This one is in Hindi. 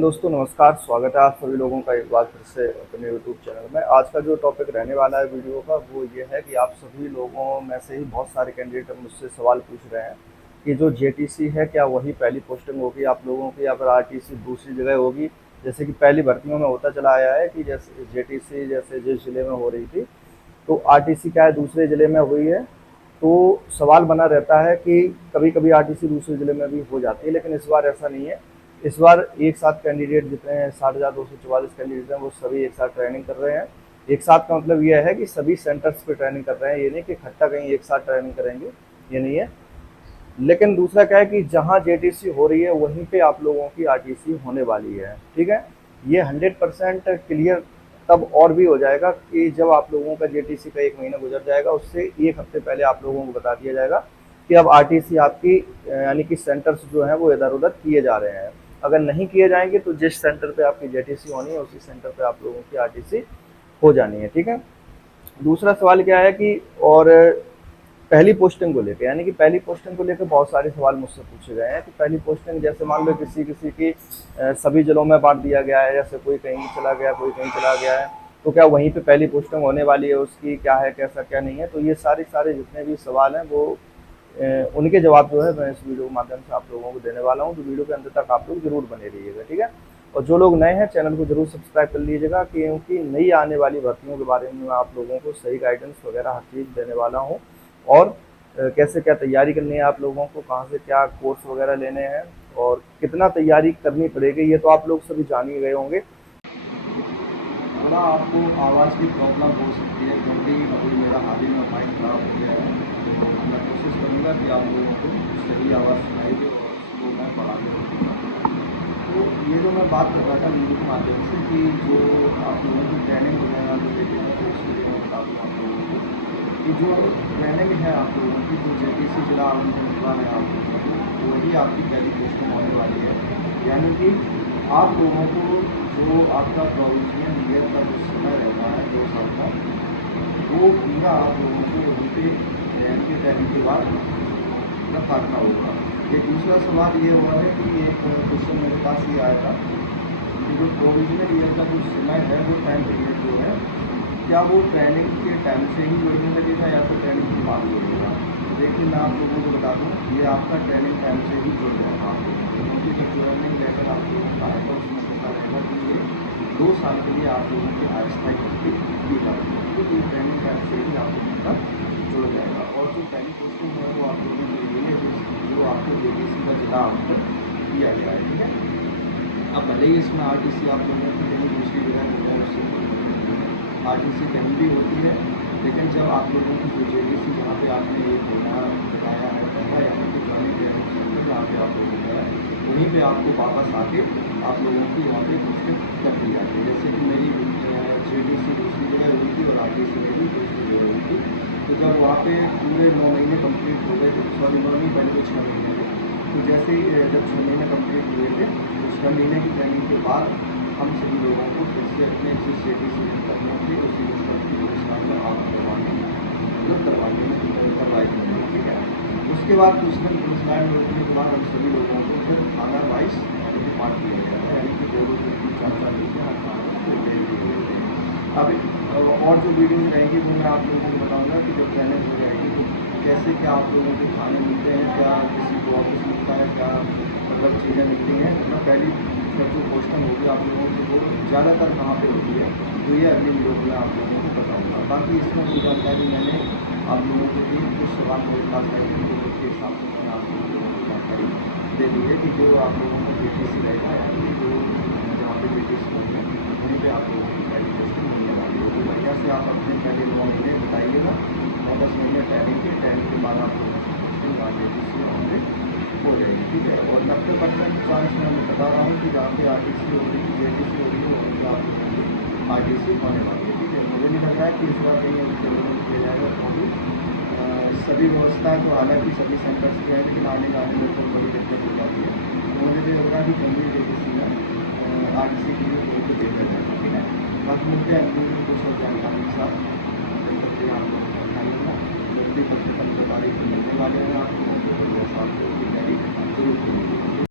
दोस्तों नमस्कार, स्वागत है आप सभी लोगों का एक बार फिर से अपने यूट्यूब चैनल में। आज का जो टॉपिक रहने वाला है वीडियो का वो ये है कि आप सभी लोगों में से ही बहुत सारे कैंडिडेट मुझसे सवाल पूछ रहे हैं कि जो जेटीसी है क्या वही पहली पोस्टिंग होगी आप लोगों की या फिर आरटीसी दूसरी जगह होगी। जैसे कि पहली भर्तियों में होता चला आया है कि जैसे जेटीसी जैसे जिस जिले में हो रही थी तो आरटीसी क्या है दूसरे जिले में हुई है। तो सवाल बना रहता है कि कभी कभी आरटीसी दूसरे जिले में भी हो जाती है, लेकिन इस बार ऐसा नहीं है। इस बार एक साथ कैंडिडेट जितने हैं 60,244 कैंडिडेट हैं वो सभी एक साथ ट्रेनिंग कर रहे हैं। एक साथ का मतलब यह है कि सभी सेंटर्स पे ट्रेनिंग कर रहे हैं, ये नहीं कि इकट्ठा कहीं एक साथ ट्रेनिंग करेंगे, ये नहीं है। लेकिन दूसरा क्या है कि जहाँ जेटीसी हो रही है वहीं पे आप लोगों की आरटीसी होने वाली है। ठीक है, ये 100% क्लियर तब और भी हो जाएगा कि जब आप लोगों का जेटीसी का 1 महीना गुजर जाएगा, उससे 1 हफ्ते पहले आप लोगों को बता दिया जाएगा कि अब आरटीसी आपकी यानी कि सेंटर्स जो हैं वो इधर उधर किए जा रहे हैं। अगर नहीं किए जाएंगे तो जिस सेंटर पे आपकी जेटीसी होनी है उसी सेंटर पे आप लोगों की आरटीसी हो जानी है। ठीक है, दूसरा सवाल क्या है कि और पहली पोस्टिंग को लेकर, यानी कि पहली पोस्टिंग को लेकर बहुत सारे सवाल मुझसे पूछे गए हैं कि पहली पोस्टिंग जैसे मान लो किसी किसी की सभी जिलों में बांट दिया गया है, जैसे कोई कहीं चला गया कोई कहीं चला गया है, तो क्या वहीं पे पहली पोस्टिंग होने वाली है, उसकी क्या है कैसा क्या नहीं है। तो ये सारे सारे जितने भी सवाल हैं वो उनके जवाब जो है मैं इस वीडियो के माध्यम से आप लोगों को देने वाला हूँ। तो वीडियो के अंत तक आप लोग जरूर बने रहिएगा। ठीक है, और जो लोग नए हैं चैनल को जरूर सब्सक्राइब कर लीजिएगा क्योंकि नई आने वाली भर्तियों के बारे में मैं आप लोगों को सही गाइडेंस वगैरह हर चीज़ देने वाला हूँ। और कैसे क्या तैयारी करनी है आप लोगों को, कहाँ से क्या कोर्स वगैरह लेने हैं और कितना तैयारी करनी पड़ेगी, ये तो आप लोग सभी जान ही गए होंगे। थोड़ा आपको आवाज़ की प्रॉब्लम हो सकती है क्योंकि अभी मेरा हाल ही में माइक ख़राब हो गया है। तो मैं कोशिश करूँगा कि आप लोगों को सही आवाज़ सुनाई दे और उसको मैं बढ़ा के रखूँगा। तो ये जो मैं बात कर रहा था वीडियो के माध्यम से कि जो आप लोगों की ट्रेनिंग वगैरह जो देते हैं तो उसके लिए मैं बता दूँ आप लोगों को कि जो ट्रेनिंग है आप लोगों की जो जेटीसी जिला आवंटन हुआ है आप लोगों को वही आपकी पहली पोस्टिंग होने वाली है। यानी कि आप लोगों को जो आपका प्रोविजनल ईयर का जो समय रहता है 2 साल का, वो पूरा आप लोगों को वहीं पे यानी कि ट्रेनिंग के बाद अपना काटना होगा। एक दूसरा सवाल ये हुआ है कि एक क्वेश्चन मेरे पास ये आया था कि जो प्रोविजनल ईयर का जो समय है वो टाइम पीरियड जो है क्या वो ट्रेनिंग के टाइम से ही बढ़ने लगेगा या फिर ट्रेनिंग के बाद बढ़ेगा। तो देखिए मैं आप लोगों को बता दूँ ये आपका ट्रेनिंग टाइम से ही जुड़ जाएगा आप लोगों को, क्योंकि जब ज्वाइनिंग लेटर आप लोगों का आएगा उसमें लिखा रहेगा कि ये 2 साल के लिए आप लोगों की अस्थायी भर्ती की जाती है। तो ये ट्रेनिंग टाइम से ही आप लोगों का जुड़ जाएगा। और जो पहली पोस्टिंग है वो आप लोगों के लिए जो आपको जेटीसी का जिला आवंटन किया गया है। ठीक है, अब भले ही इसमें आरटीसी आप लोगों की कहीं दूसरी जगह होता है उससे कोई मतलब नहीं है, आरटीसी कहीं भी होती है। लेकिन जब आप लोगों की जो जेटीसी जहाँ पे आपने एक महीना बिताया है पहला यानी कि पुरानी ट्रेनिंग सेंटर जहाँ पे आप लोगों का है वहीं पे आपको वापस आके आप लोगों की वहाँ पे पोस्टिंग कर दी जाती है। जैसे कि मेरी जेटीसी दूसरी जगह हुई थी और आरटीसी मेरी दूसरी जगह हुई थी। तो जब वहाँ पे पूरे 9 महीने कंप्लीट हो गए थे, सॉरी 9 नहीं पहले तो 6 महीने थे। तो जैसे ही जब 6 महीने कंप्लीट हुए थे तो 6 महीने की ट्रेनिंग के बाद हम सभी लोगों को फिर से अपने जिस जेटीसी करने थे उसी स्थान पर आप करवाने मतलब करवाने में करवाई जाएगी। ठीक है, उसके बाद कुछ दिन पुलिस लाइन में रुकने के बाद हम सभी लोगों को फिर थाना वाइज यानी कि पार्ट दिया गया था, यानी कि 2 2 3 3 4 4 करके हर थाना में फिर डेट दी गई थी। अब और जो वीडियोज़ रहेंगी वो मैं आप लोगों को बताऊँगा कि जब ट्रेनिंग हो जाएगी तो कैसे क्या आप लोगों को खाने मिलते हैं, क्या किसी को ऑफिस मिलता है, क्या मतलब चीज़ें मिलती हैं। मतलब पहली जब जो पोस्टिंग होगी आप लोगों की वो ज़्यादातर कहाँ पे होती है तो ये अगली वीडियो में मैं आप लोगों को बताऊँगा। बाकी इसमें जो जानकारी मैंने आप लोगों के लिए कुछ सवाल मेरे पास आए थे तो उसके हिसाब से मैंने आप लोगों को जानकारी दे दी है कि जो आप लोगों का जेटीसी रहेगा यानी कि जो जहाँ पे जेटीसी होंगे वहीं पे आप लोगों की पहली पोस्टिंग मिलने वाली है। तो बढ़िया से आप अपने पहले 9 महीने बिताइएगा, 9 10 महीने ट्रेनिंग के बाद आप लोगों की पोस्टिंग वहाँ जेटीसी होंगे हो जाएगी। ठीक है, और 90% चांस मैं बता रहा हूँ कि जहाँ पे आरटीसी हो रही है जेटीसी हो रही है वहीं पे आप लोगों की आरटीसी होने वाली है। ठीक है, मुझे नहीं लग रहा है कि इस बार कहीं इधर उधर किया जाएगा क्योंकि सभी व्यवस्थाएं तो हालांकि सभी सेंटर्स की है लेकिन आने जाने में तो बड़ी दिक्कत हो जाती है। तो मुझे नहीं लग रहा कि कहीं भी जेटीसी में आरटीसी के लिए कहीं पर देखा जाएगा। ठीक है, बाकी मिलते हैं अगली में कुछ और जानकारी के साथ। तब तक के लिए आप लोग ख्याल रखना। जल्दी 15 तारीख को मिलने वाले हैं आप लोगों को, तो जैसा आप लोगों की तैयारी जरूर करिए।